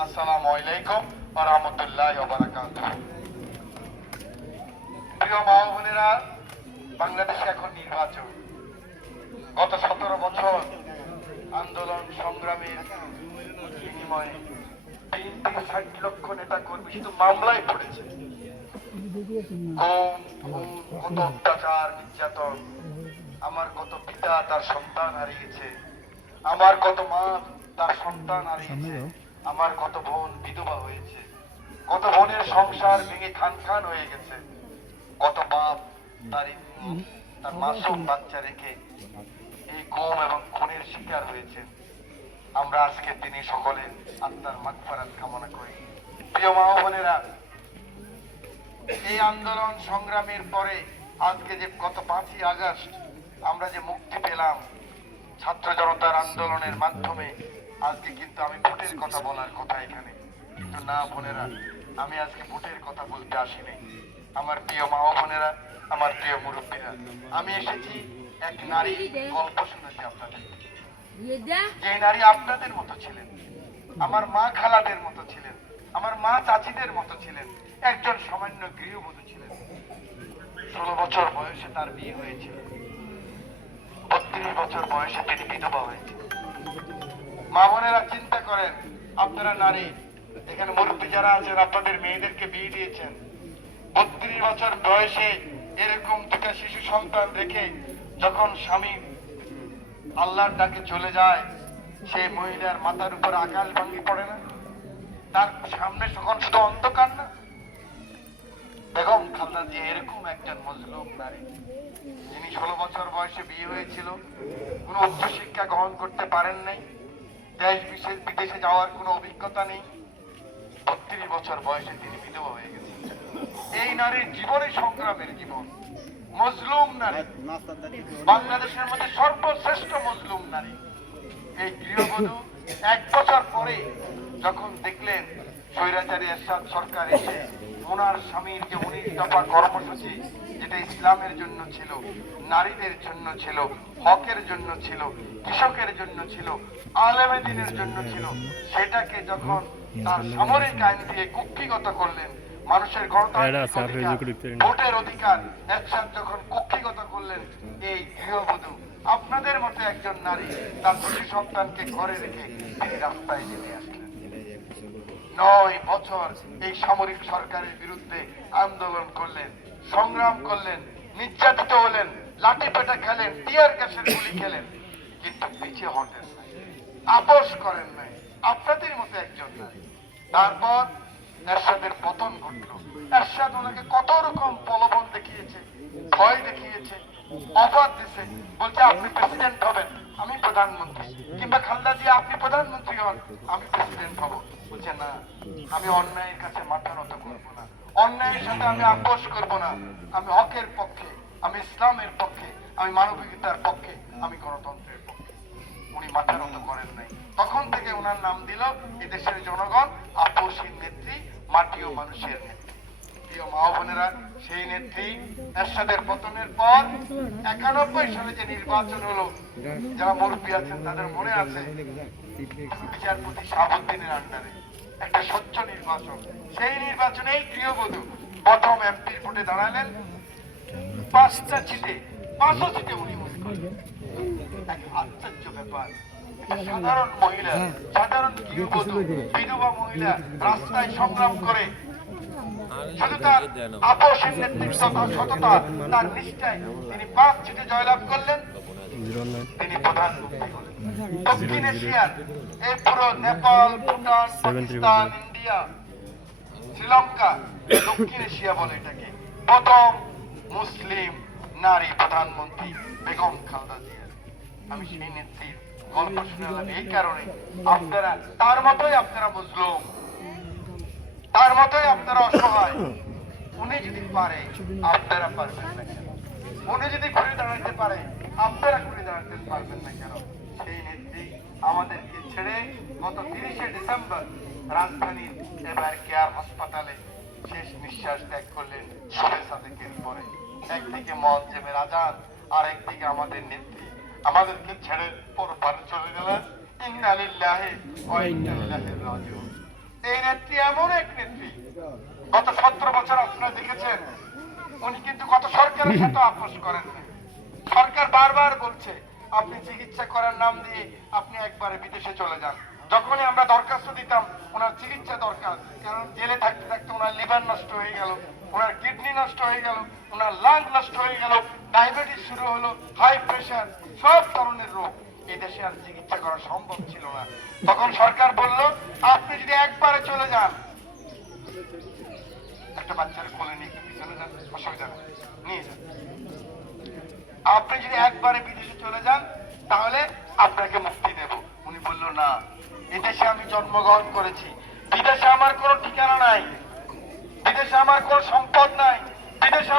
আসসালামু আলাইকুম ওয়া রাহমাতুল্লাহি ওয়া বারাকাতুহু। প্রিয় মা বোনেরা, বাংলাদেশে এখন নির্বাচন। গত সতেরো বছর আন্দোলন সংগ্রামের বিনিময়ে তিন থেকে ষাট লক্ষ নেতা কর্মী শুধু মামলায় পড়েছে। কত অত্যাচার, নির্যাতন। আমার কত পিতা তার সন্তান হারিয়েছে। আমার কত মা তার সন্তান হারিয়েছে। আমার কত বোন বিধবা হয়েছে, কত বোনের সংসার ভেঙে খান খান হয়ে গেছে, কত বাপ তার তার মাসুম বাচ্চা রেখে এই গুম এবং খুনের শিকার হয়েছে। আমরা আজকে তিনি সকলে আত্মার মাগফারাত কামনা করি। প্রিয় মা বোনেরা, এই আন্দোলন সংগ্রামের পরে আজকে যে গত পাঁচই আগস্ট আমরা যে মুক্তি পেলাম ছাত্র জনতার আন্দোলনের মাধ্যমে আজকে কিন্তু আমি ভোটের কথা বলার কথা এখানে। কিন্তু না, বোনেরা, আমি আজকে ভোটের কথা বলতে আসিনি। আমার প্রিয় মা বোনেরা, আমার প্রিয় মুরব্বীরা, আমি এসেছি এক নারী গল্প শুনেছি আপনাদের। যে নারী আপনাদের মতো ছিলেন, আমার মা খালাদের মতো ছিলেন, আমার মা চাচিদের মতো ছিলেন, একজন সামান্য গৃহবধূ ছিলেন। ষোলো বছর বয়সে তার বিয়ে হয়েছিল বত্রিশ বছর বয়সে তিনি বিধবা হয়েছে মা বোনেরা চিন্তা করেন, আপনারা নারী, এখানে মুরব্বী যারা আছেন, আপনাদের মেয়েদেরকে বিয়ে দিয়েছেন। বত্রিশ বছর বয়সে এরকম দুটা শিশু সন্তান রেখে যখন স্বামী আল্লাহর ডাকে চলে যায়, সেই মহিলার মাথার উপর আকাশ ভাঙ্গি পড়ে না। তার সামনে তখন শুধু অন্ধকার না। বেগম খালদা যে এরকম একজন মজলুম নারী, যিনি ষোলো বছর বয়সে বিয়ে হয়েছিল, কোনো উচ্চ শিক্ষা গ্রহণ করতে পারেন নাই, দেশ বিশেষ বিদেশে যাওয়ার কোনো অভিজ্ঞতা নেই, বত্রিশ বছর বয়সে তিনি বিধবা হয়ে গেছেন। এই নারীর জীবনই সংগ্রামের জীবন, মজলুম নারী। বাংলাদেশের মধ্যে সর্বশ্রেষ্ঠ মজলুম নারী। এই গৃহবধূ এক বছর পরে যখন দেখলেন স্বৈরাচারী এরশাদ সরকার এসে ওনার স্বামীর যে উনিশ দফা কর্মসূচি যেটা ইসলামের জন্য ছিল নারীদের জন্য ছিল হকের জন্য ছিল কৃষকের জন্য ছিল আলেমেদিনের জন্য ছিল সেটাকে যখন তার সামরিক আইন দিয়ে কুক্ষিগত করলেন মানুষের। ভোটের অধিকার এরশাদ যখন কুক্ষিগত করলেন এই গৃহবধূ আপনাদের মতো একজন নারী তার শিশু সন্তানকে ঘরে রেখে তিনি রাস্তায় নেমে আসলেন নয় বছর এই সামরিক সরকারের বিরুদ্ধে আন্দোলন করলেন, সংগ্রাম করলেন, নির্যাতিত হলেন, লাঠি পেটা খেলেন, টিয়ার গ্যাসের গুলি খেলেন, কিন্তু পিছিয়ে হটেন নাই আপোষ করেন নাই, আপনাদের মতো একজন নারী তারপর এরশাদের পতন ঘটলো। এরশাদ ওনাকে কত রকম প্রলোভন দেখিয়েছে, ভয় দেখিয়েছে অফার দিছে, বলছে, আপনি প্রেসিডেন্ট হবেন, আমি প্রধানমন্ত্রী। কিংবা খালদা জিয়া, আপনি প্রধানমন্ত্রী হন, আমি প্রেসিডেন্ট হব। বলছে না। আমি অন্যায়ের কাছে করব না। অন্যায়ের সাথে আমি আপোষ করব না। আমি হকের পক্ষে, আমি ইসলামের পক্ষে, আমি মানবিকতার পক্ষে, আমি গণতন্ত্রের পক্ষে। উনি মাথা করেন নাই। তখন থেকে ওনার নাম দিল এদেশের জনগণ আপোষীর নেত্রী, মাটি ও মানুষের নেত্রী। প্রিয় মা বোনেরা, সেই নেত্রী এরশাদের পতনের পর একানব্বই সালে যে নির্বাচন হলো, যারা মুরব্বী আছেন, তাদের মনে আছে বিচারপতি শাহাবুদ্দিনের আন্ডারে একটা স্বচ্ছ নির্বাচন। সেই নির্বাচনে এই গৃহবধূ প্রথম এমপির ভোটে দাঁড়ালেন। পাঁচটা সিটে, পাঁচশো সিটে উনি উইন করলেন। এক আশ্চর্য ব্যাপার। সাধারণ মহিলা, সাধারণ গৃহবধূ বিধবা মহিলা রাস্তায় সংগ্রাম করে শুধু তার নেতৃত্ব তার সততা তার নিষ্ঠায় তিনি পাঁচ সিটে জয়লাভ করলেন। তিনি প্রধানমন্ত্রী হলেন। দক্ষিণ এশিয়ার এই পুরো নেপাল ভুটান পাকিস্তান ইন্ডিয়া শ্রীলঙ্কা দক্ষিণ এশিয়া বলে এটাকে। প্রথম মুসলিম নারী প্রধানমন্ত্রী বেগম খালদা জিয়া আমি সেই নেত্রীর গল্প শুনালাম এই কারণে। আপনারা তার মতোই আপনারা বুঝলুম তার মতোই আপনারা অসহায়। উনি যদি পারে, আপনারা পারবেন না কেন? উনি যদি ঘুরে দাঁড়াতে পারে, আপনারা ঘুরে দাঁড়াতে পারবেন না কেন? সেই নেত্রী আমাদেরকে ছেড়ে গত তিরিশে ডিসেম্বর রাজধানীর এবার কেয়ার হাসপাতালে শেষ নিঃশ্বাস ত্যাগ করলেন শুভে সাদেকের পরে। একদিকে মদ জেমের আজাদ আর একদিকে আমাদের নেত্রী আমাদেরকে ছেড়ে পরপারে চলে গেলেন। ইন্না লিল্লাহি ওয়া ইন্না ইলাইহি রাজিউন। এই নেত্রী এমন এক নেত্রী। গত সতেরো বছর আপনারা দেখেছেন, উনি কিন্তু গত সরকারের সাথে আপোষ করেন সরকার বারবার বলছে, আপনি চিকিৎসা করার নাম দিয়ে আপনি একবারে বিদেশে চলে যান। যখনই আমরা দরখাস্ত দিতাম, ওনার চিকিৎসা দরকার, কারণ জেলে থাকতে থাকতে ওনার লিভার নষ্ট হয়ে গেল, ওনার কিডনি নষ্ট হয়ে গেল, ওনার লাং নষ্ট হয়ে গেল ডায়াবেটিস শুরু হলো হাই প্রেশার সব ধরনের রোগ। এই দেশে আর চিকিৎসা করা সম্ভব ছিল না। তখন সরকার বলল, আপনি যদি একবারে চলে যান, একটা বাচ্চার কোলে নিয়ে পিছনে যান, অসুবিধা নিয়ে যান। আপনি যদি একবারে বিদেশে চলে যান, তাহলে আপনাকে মুক্তি দেব। উনি বলল, না এদেশে আমি জন্মগ্রহণ করেছি। বিদেশে আমার কোনো ঠিকানা নাই। বিদেশে আমার কোনো সম্পদ নাই। বিদেশে